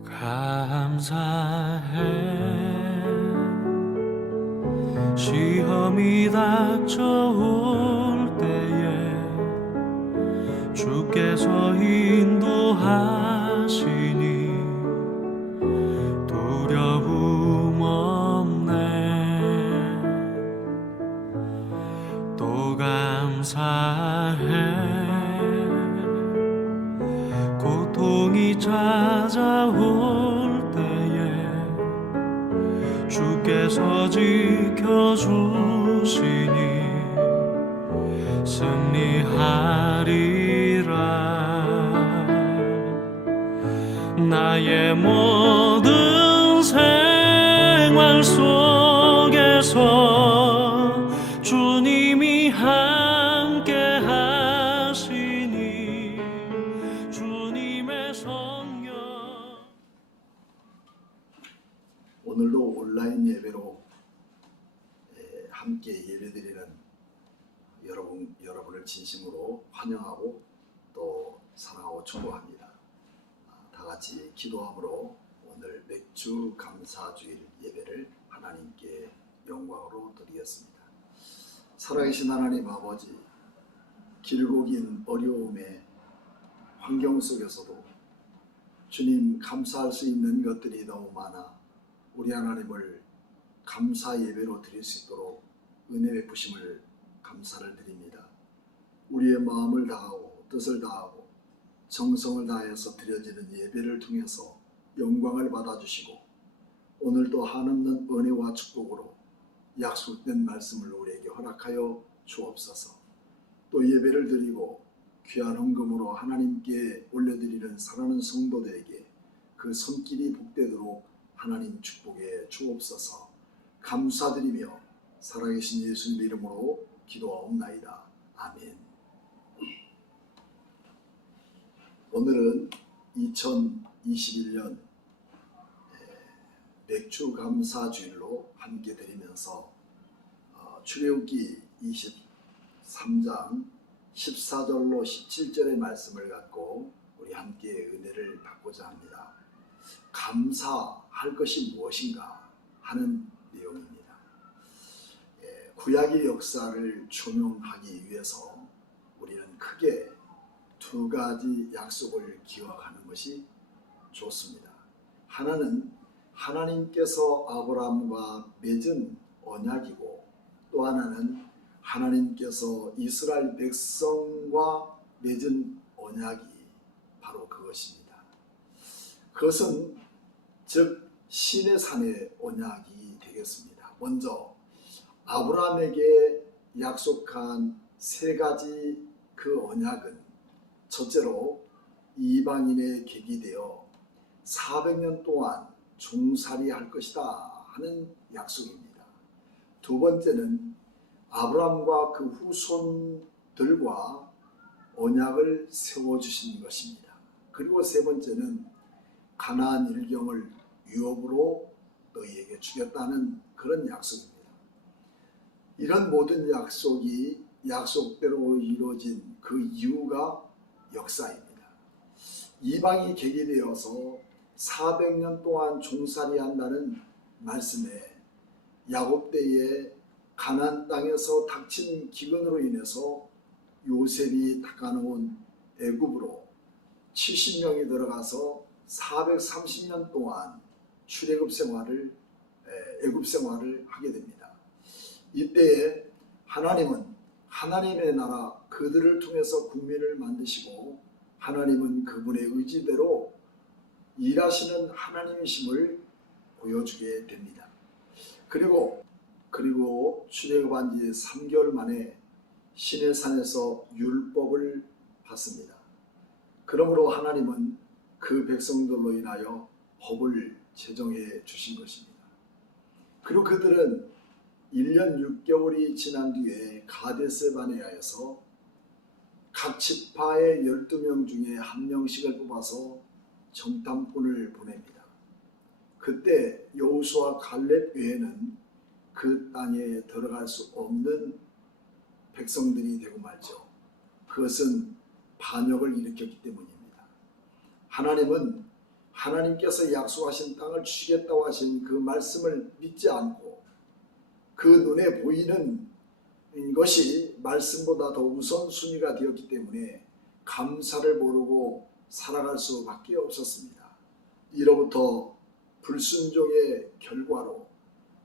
감사해. 시험이 닥쳐올 때에 주께서 인도하시니 두려움 없네. 또 감사해. 고통이 찾아올 때에 주께서 지켜주시니 승리하리라. 나의 모든 생활 속에서 주님이 함께 하시니 주님의 성령. 오늘도 온라인 예배로 함께 예배드리는 여러분을 진심으로 환영하고 또 사랑하고 축복합니다. 다 같이 기도함으로 오늘 맥주 감사주일 예배를 하나님께 영광으로 드리겠습니다. 살아계신 하나님 아버지, 길고 긴 어려움의 환경 속에서도 주님 감사할 수 있는 것들이 너무 많아 우리 하나님을 감사 예배로 드릴 수 있도록 은혜 베푸심을 감사를 드립니다. 우리의 마음을 다하고 뜻을 다하고 정성을 다해서 드려지는 예배를 통해서 영광을 받아주시고 오늘도 한없는 은혜와 축복으로 약속된 말씀을 우리에게 허락하여 주옵소서. 또 예배를 드리고 귀한 헌금으로 하나님께 올려드리는 사랑하는 성도들에게 그 손길이 복되도록 하나님 축복해 주옵소서. 감사드리며 살아계신 예수님 이름으로 기도하옵나이다. 아멘. 오늘은 2021년 맥주 감사주일로 함께 드리면서 출애굽기 23장 14절로 17절의 말씀을 갖고 우리 함께 은혜를 받고자 합니다. 감사할 것이 무엇인가 하는 내용입니다. 구약의 역사를 조명하기 위해서 우리는 크게 두 가지 약속을 기억하는 것이 좋습니다. 하나는 하나님께서 아브라함과 맺은 언약이고 또 하나는 하나님께서 이스라엘 백성과 맺은 언약이 바로 그것입니다. 그것은 즉 시내산의 언약이 되겠습니다. 먼저 아브라함에게 약속한 세 가지 그 언약은 첫째로 이방인의 객이 되어 400년 동안 종살이 할 것이다 하는 약속입니다. 두 번째는 아브라함과 그 후손들과 언약을 세워주신 것입니다. 그리고 세 번째는 가나안 일경을 유업으로 너희에게 주겠다는 그런 약속입니다. 이런 모든 약속이 약속대로 이루어진 그 이유가 역사입니다. 이방이 객이 되어서 400년 동안 종살이 한다는 말씀에 야곱 때에 가나안 땅에서 닥친 기근으로 인해서 요셉이 닦아놓은 애굽으로 70명이 들어가서 430년 동안 출애굽 생활을 애굽 생활을 하게 됩니다. 이때에 하나님은 하나님의 나라 그들을 통해서 국민을 만드시고 하나님은 그분의 의지대로 일하시는 하나님이심을 보여주게 됩니다. 그리고 출애굽한 지 3개월 만에 시내산에서 율법을 받습니다. 그러므로 하나님은 그 백성들로 인하여 법을 제정해 주신 것입니다. 그리고 그들은 1년 6개월이 지난 뒤에 가데스 바네아에서 각 지파의 12명 중에 한 명씩을 뽑아서 정탐꾼을 보냅니다. 그때 여호수아 갈렙 외에는 그 땅에 들어갈 수 없는 백성들이 되고 말죠. 그것은 반역을 일으켰기 때문입니다. 하나님은 하나님께서 약속하신 땅을 주시겠다고 하신 그 말씀을 믿지 않고 그 눈에 보이는 것이 말씀보다 더 우선순위가 되었기 때문에 감사를 모르고 살아갈 수밖에 없었습니다. 이로부터 불순종의 결과로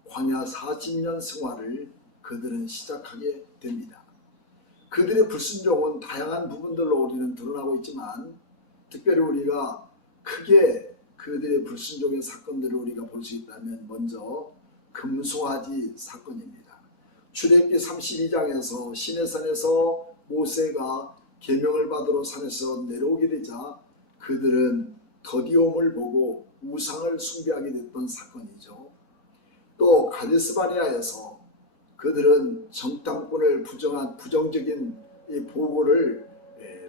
광야 40년 생활을 그들은 시작하게 됩니다. 그들의 불순종은 다양한 부분들로 우리는 드러나고 있지만 특별히 우리가 크게 그들의 불순종의 사건들을 우리가 볼 수 있다면 먼저 금송아지 사건입니다. 출애굽기 32장에서 시내산에서 모세가 계명을 받으러 산에서 내려오게 되자 그들은 더디옴을 보고 우상을 숭배하게 됐던 사건이죠. 또 가데스바네아에서 그들은 정탐꾼을 부정적인 이 보고를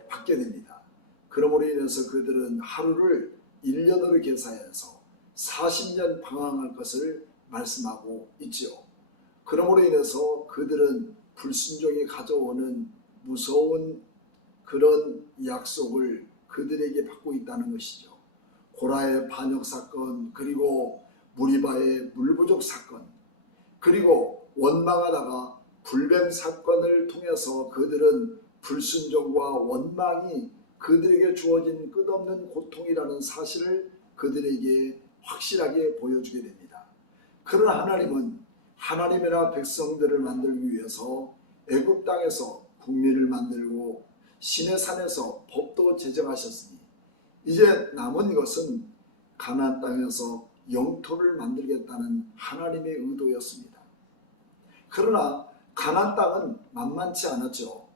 받게 됩니다. 그러므로 인해서 그들은 하루를 1년으로 계산해서 40년 방황할 것을 말씀하고 있지요. 그러므로 인해서 그들은 불순종이 가져오는 무서운 그런 약속을 그들에게 받고 있다는 것이죠. 고라의 반역 사건, 그리고 무리바의 물부족 사건, 그리고 원망하다가 불뱀 사건을 통해서 그들은 불순종과 원망이 그들에게 주어진 끝없는 고통이라는 사실을 그들에게 확실하게 보여주게 됩니다. 그러나 하나님은 하나님의 나라 백성들을 만들기 위해서 애굽 땅에서 국민을 만들고 시내산에서 법도 제정하셨으니 이제 남은 것은 가나안 땅에서 영토를 만들겠다는 하나님의 의도였습니다. 그러나 가나안 땅은 만만치 않았죠.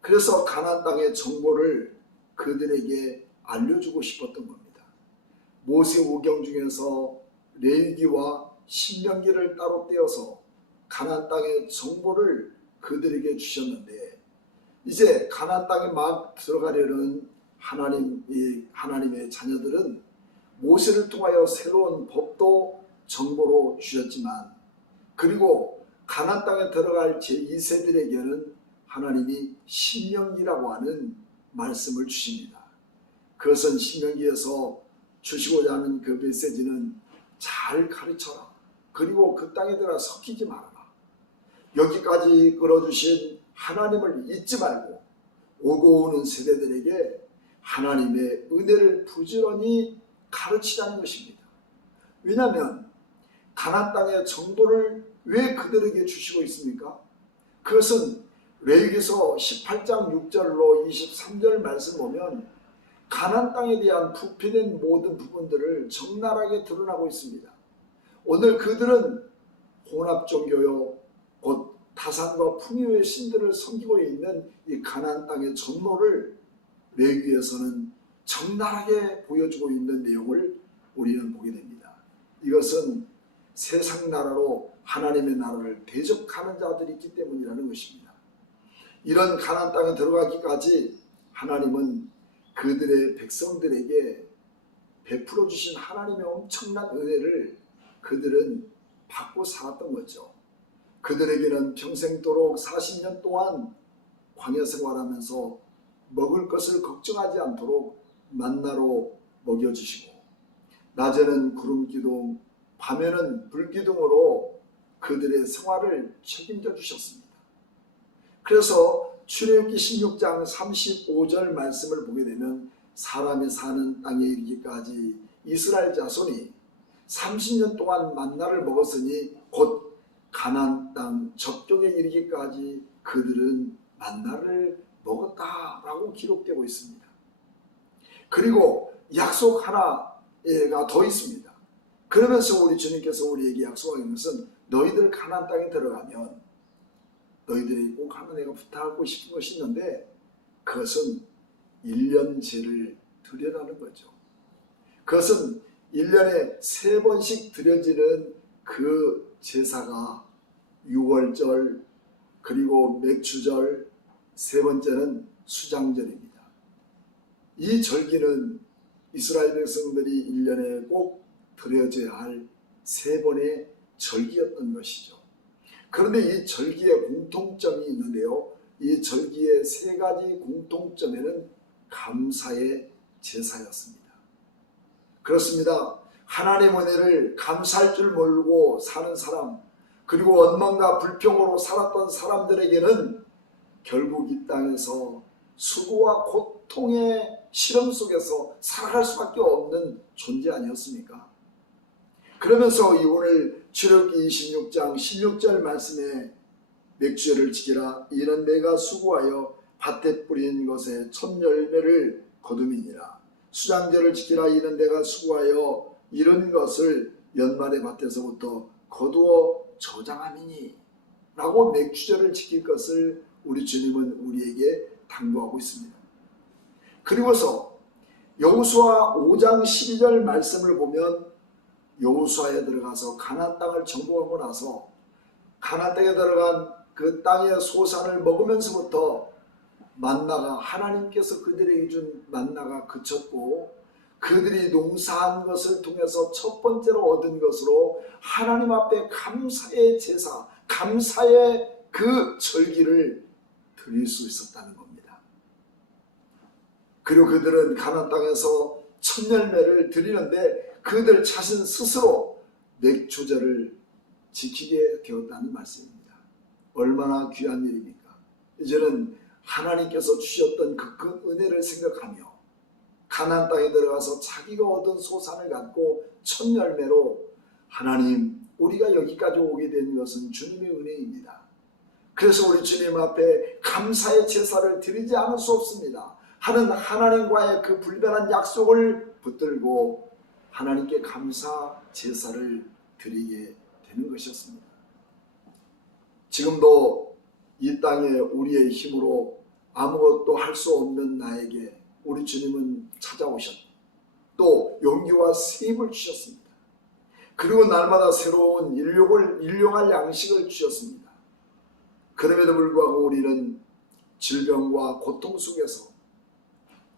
그래서 가나안 땅의 정보를 그들에게 알려주고 싶었던 겁니다. 모세오경 중에서 레위기와 신명기를 따로 떼어서 가나안 땅의 정보를 그들에게 주셨는데 이제 가나안 땅에 막 들어가려는 하나님의 자녀들은 모세를 통하여 새로운 법도 정보로 주셨지만 그리고 가나안 땅에 들어갈 제2세들에게는 하나님이 신명기라고 하는 말씀을 주십니다. 그것은 신명기에서 주시고자 하는 그 메시지는 잘 가르쳐라. 그리고 그 땅에 들어가 섞이지 말아라. 여기까지 끌어주신 하나님을 잊지 말고 오고 오는 세대들에게 하나님의 은혜를 부지런히 가르치라는 것입니다. 왜냐하면 가나안 땅의 정보를 왜 그들에게 주시고 있습니까? 그것은 레위기서 18장 6절로 23절 말씀 보면 가나안 땅에 대한 부패된 모든 부분들을 적나라하게 드러나고 있습니다. 오늘 그들은 혼합종교요 곧 타산과 풍요의 신들을 섬기고 있는 이 가나안 땅의 전모를 레위기에서는 적나라하게 보여주고 있는 내용을 우리는 보게 됩니다. 이것은 세상 나라로 하나님의 나라를 대적하는 자들이 있기 때문이라는 것입니다. 이런 가나안 땅에 들어가기까지 하나님은 그들의 백성들에게 베풀어 주신 하나님의 엄청난 은혜를 그들은 받고 살았던 거죠. 그들에게는 평생도록 40년 동안 광야 생활하면서 먹을 것을 걱정하지 않도록 만나로 먹여주시고 낮에는 구름기둥, 밤에는 불기둥으로 그들의 생활을 책임져 주셨습니다. 그래서 출애굽기 16장 35절 말씀을 보게 되면 사람이 사는 땅에 이르기까지 이스라엘 자손이 30년 동안 만나를 먹었으니 곧 가나안 땅 접경에 이르기까지 그들은 만나를 먹었다라고 기록되고 있습니다. 그리고 약속 하나가 더 있습니다. 그러면서 우리 주님께서 우리에게 약속하는 것은 너희들 가나안 땅에 들어가면 너희들이 꼭 하나 내가 부탁하고 싶은 것이 있는데 그것은 1년제를 드려라는 거죠. 그것은 1년에 3번씩 드려지는 그 제사가 유월절 그리고 맥주절 3번째는 수장절입니다. 이 절기는 이스라엘 백성들이 1년에 꼭 드려져야 할 3번의 절기였던 것이죠. 그런데 이 절기에 공통점이 있는데요. 이 절기의 3가지 공통점에는 감사의 제사였습니다. 그렇습니다. 하나님 은혜를 감사할 줄 모르고 사는 사람, 그리고 원망과 불평으로 살았던 사람들에게는 결국 이 땅에서 수고와 고통의 시름 속에서 살아갈 수밖에 없는 존재 아니었습니까? 그러면서 이 오늘 출애굽기 26장 16절 말씀에 맥주를 지키라. 이는 내가 수고하여 밭에 뿌린 것에 첫 열매를 거둠이니라. 수장절을 지키라. 이는 내가 수고하여 이런 것을 연말의 밭에서부터 거두어 저장함이니 라고 맥주절을 지킬 것을 우리 주님은 우리에게 당부하고 있습니다. 그리고서 여호수아 5장 12절 말씀을 보면 여호수아에 들어가서 가나안 땅을 정복하고 나서 가나안 땅에 들어간 그 땅의 소산을 먹으면서부터 만나가, 하나님께서 그들에게 준 만나가 그쳤고, 그들이 농사한 것을 통해서 첫 번째로 얻은 것으로 하나님 앞에 감사의 제사, 감사의 그 절기를 드릴 수 있었다는 겁니다. 그리고 그들은 가나안 땅에서 첫 열매를 드리는데 그들 자신 스스로 맥주절을 지키게 되었다는 말씀입니다. 얼마나 귀한 일입니까? 이제는 하나님께서 주셨던 그 큰 은혜를 생각하며 가나안 땅에 들어가서 자기가 얻은 소산을 갖고 첫 열매로, 하나님, 우리가 여기까지 오게 된 것은 주님의 은혜입니다. 그래서 우리 주님 앞에 감사의 제사를 드리지 않을 수 없습니다 하는 하나님과의 그 불변한 약속을 붙들고 하나님께 감사 제사를 드리게 되는 것이었습니다. 지금도 이 땅에 우리의 힘으로 아무것도 할 수 없는 나에게 우리 주님은 찾아오셨고 또 용기와 힘을 주셨습니다. 그리고 날마다 새로운 일용할 양식을 주셨습니다. 그럼에도 불구하고 우리는 질병과 고통 속에서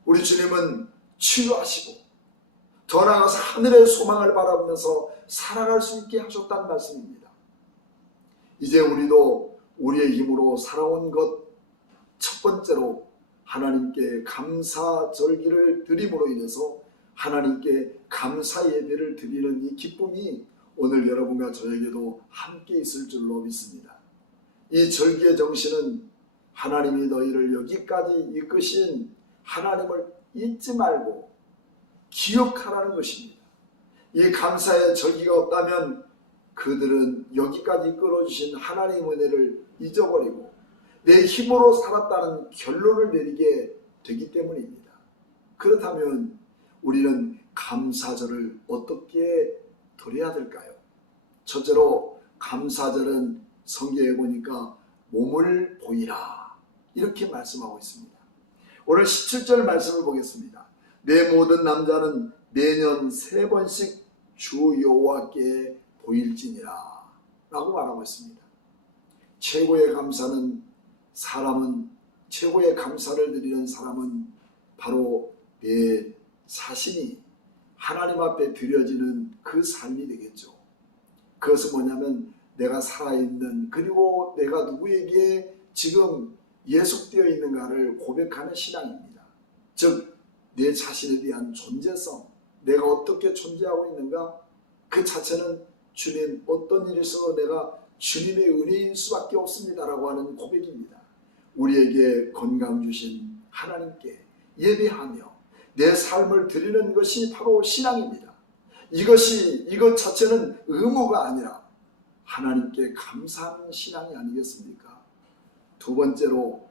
우리 주님은 치유하시고 더 나아가서 하늘의 소망을 바라보면서 살아갈 수 있게 하셨다는 말씀입니다. 이제 우리도 우리의 힘으로 살아온 것 첫 번째로 하나님께 감사 절기를 드림으로 인해서 하나님께 감사 예배를 드리는 이 기쁨이 오늘 여러분과 저에게도 함께 있을 줄로 믿습니다. 이 절기의 정신은 하나님이 너희를 여기까지 이끄신 하나님을 잊지 말고 기억하라는 것입니다. 이 감사의 절기가 없다면 그들은 여기까지 끌어주신 하나님의 은혜를 잊어버리고 내 힘으로 살았다는 결론을 내리게 되기 때문입니다. 그렇다면 우리는 감사절을 어떻게 드려야 될까요? 첫째로 감사절은 성경에 보니까 몸을 보이라 이렇게 말씀하고 있습니다. 오늘 17절 말씀을 보겠습니다. 내 모든 남자는 매년 3번씩 주 여호와께 보일지니라 라고 말하고 있습니다. 최고의 감사를 드리는 사람은 바로 내 자신이 하나님 앞에 드려지는 그 삶이 되겠죠. 그것은 뭐냐면 내가 살아있는, 그리고 내가 누구에게 지금 예속되어 있는가를 고백하는 신앙입니다. 즉 내 자신에 대한 존재성, 내가 어떻게 존재하고 있는가, 그 자체는 주님, 어떤 일이 있어도 내가 주님의 은혜인 수밖에 없습니다라고 하는 고백입니다. 우리에게 건강 주신 하나님께 예배하며 내 삶을 드리는 것이 바로 신앙입니다. 이것 자체는 의무가 아니라 하나님께 감사하는 신앙이 아니겠습니까? 두 번째로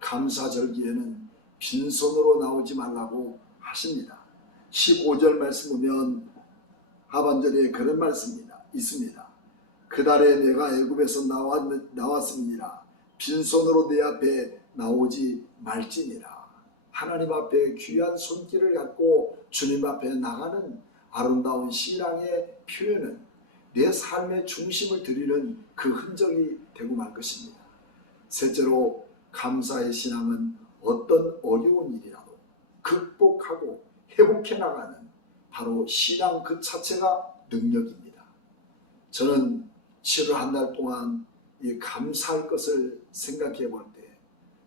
감사절기에는 빈손으로 나오지 말라고 하십니다. 15절 말씀 보면 하반절에 그런 말씀이 있습니다. 그달에 내가 애굽에서 나왔습니다. 빈손으로 내 앞에 나오지 말지니라. 하나님 앞에 귀한 손길을 갖고 주님 앞에 나가는 아름다운 신앙의 표현은 내 삶의 중심을 드리는 그 흔적이 되고 말 것입니다. 셋째로 감사의 신앙은 어떤 어려운 일이라도 극복하고 회복해 나가는 바로 신앙 그 자체가 능력입니다. 저는 7월 한 달 동안 이 감사할 것을 생각해 볼 때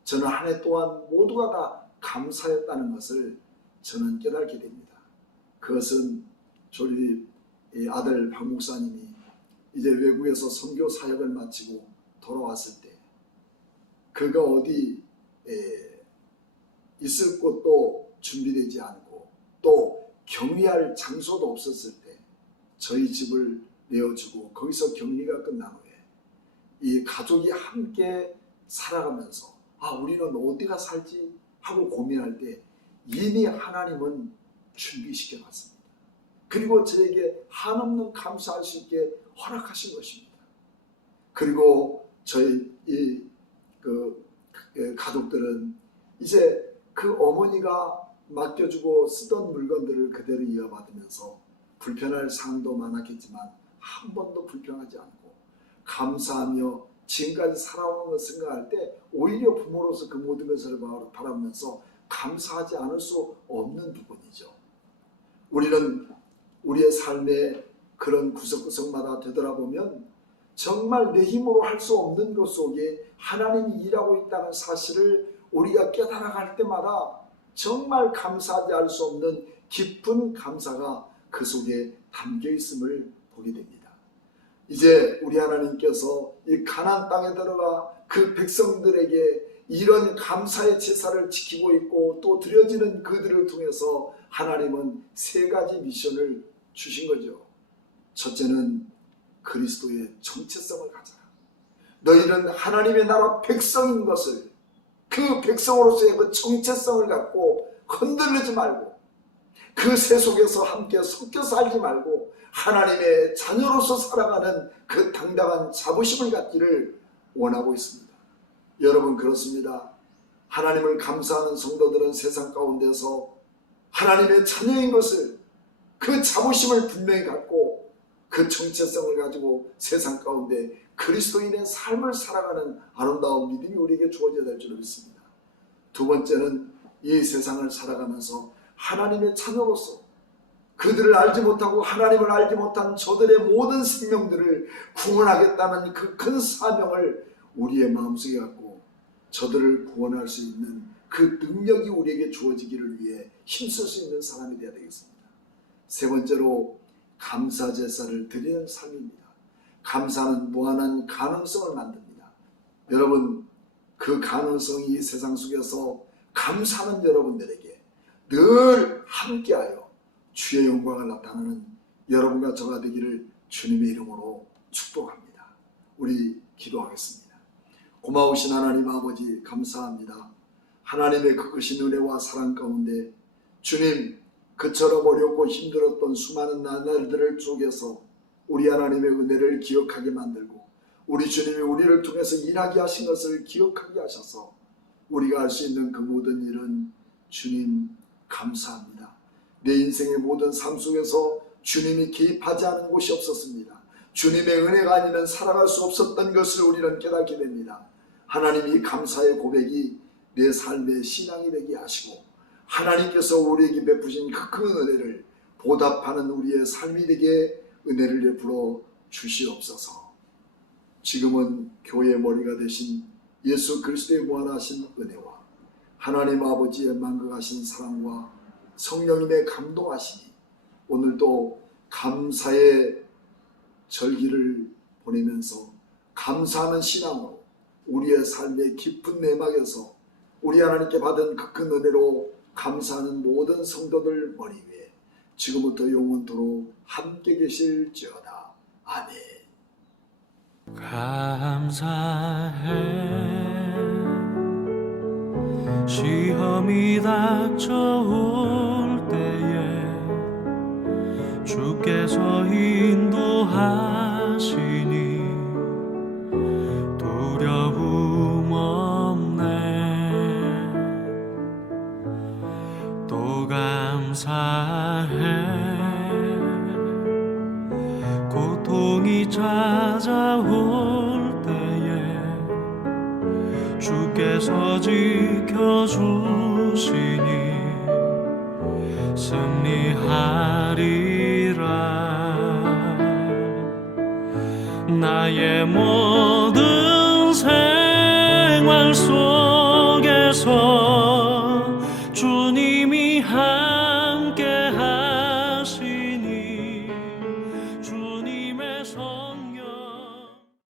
저는 한 해 동안 모두가 다 감사했다는 것을 저는 깨닫게 됩니다. 그것은 조리 아들 박 목사님이 이제 외국에서 선교 사역을 마치고 돌아왔을 때 그가 어디 있을 곳도 준비되지 않고 또 격리할 장소도 없었을 때 저희 집을 내어주고 거기서 격리가 끝난 후에 이 가족이 함께 살아가면서 우리는 어디가 살지 하고 고민할 때 이미 하나님은 준비시켜 놨습니다. 그리고 저에게 한없는 감사할 수 있게 허락하신 것입니다. 그리고 저희 가족들은 이제 그 어머니가 맡겨주고 쓰던 물건들을 그대로 이어받으면서 불편할 상황도 많았겠지만 한 번도 불평하지 않고 감사하며 지금까지 살아온 것을 생각할 때 오히려 부모로서 그 모든 것을 바라보면서 감사하지 않을 수 없는 부분이죠. 우리는 우리의 삶의 그런 구석구석마다 되돌아보면 정말 내 힘으로 할 수 없는 것 속에 하나님이 일하고 있다는 사실을 우리가 깨달아갈 때마다 정말 감사하지 않을 수 없는 깊은 감사가 그 속에 담겨 있음을 보게 됩니다. 이제 우리 하나님께서 이 가나안 땅에 들어가 그 백성들에게 이런 감사의 제사를 지키고 있고 또 드려지는 그들을 통해서 하나님은 세 가지 미션을 주신 거죠. 첫째는 그리스도의 정체성을 가져라. 너희는 하나님의 나라 백성인 것을, 그 백성으로서의 그 정체성을 갖고 흔들리지 말고 그 새 속에서 함께 섞여 살지 말고 하나님의 자녀로서 살아가는 그 당당한 자부심을 갖기를 원하고 있습니다. 여러분, 그렇습니다. 하나님을 감사하는 성도들은 세상 가운데서 하나님의 자녀인 것을, 그 자부심을 분명히 갖고 그 정체성을 가지고 세상 가운데 그리스도인의 삶을 살아가는 아름다운 믿음이 우리에게 주어져야 될 줄 믿습니다. 두 번째는 이 세상을 살아가면서 하나님의 자녀로서 그들을 알지 못하고 하나님을 알지 못한 저들의 모든 생명들을 구원하겠다는 그 큰 사명을 우리의 마음속에 갖고 저들을 구원할 수 있는 그 능력이 우리에게 주어지기를 위해 힘쓸 수 있는 사람이 되어야 되겠습니다. 세 번째로 감사 제사를 드리는 삶입니다. 감사는 무한한 가능성을 만듭니다. 여러분, 그 가능성이 이 세상 속에서 감사하는 여러분들에게 늘 함께하여 주의 영광을 나타내는 여러분과 저가 되기를 주님의 이름으로 축복합니다. 우리 기도하겠습니다. 고마우신 하나님 아버지, 감사합니다. 하나님의 그 크신 은혜와 사랑 가운데 주님, 그처럼 어렵고 힘들었던 수많은 나날들을 속에서 우리 하나님의 은혜를 기억하게 만들고 우리 주님이 우리를 통해서 일하게 하신 것을 기억하게 하셔서 우리가 할 수 있는 그 모든 일은 주님 감사합니다. 내 인생의 모든 삶 속에서 주님이 개입하지 않은 곳이 없었습니다. 주님의 은혜가 아니면 살아갈 수 없었던 것을 우리는 깨닫게 됩니다. 하나님이 감사의 고백이 내 삶의 신앙이 되게 하시고 하나님께서 우리에게 베푸신 그 큰 은혜를 보답하는 우리의 삶이 되게 은혜를 베풀어 주시옵소서. 지금은 교회의 머리가 되신 예수 그리스도의 무한하신 은혜와 하나님 아버지의 만극하신 사랑과 성령님의 감동하시니 오늘도 감사의 절기를 보내면서 감사하는 신앙으로 우리의 삶의 깊은 내막에서 우리 하나님께 받은 그 큰 은혜로 감사하는 모든 성도들 머리 위에 지금부터 영원토록 함께 계실지어다. 아멘. 감사해 시험이 닥쳐올 때에 주께서 인도하시니 두려움 없네. 또 감사해 고통이 찾아올 때에 주께서 지켜주시니 승리하리라. 나의 모든 생활 속에서 주님이 함께 하시니 위해서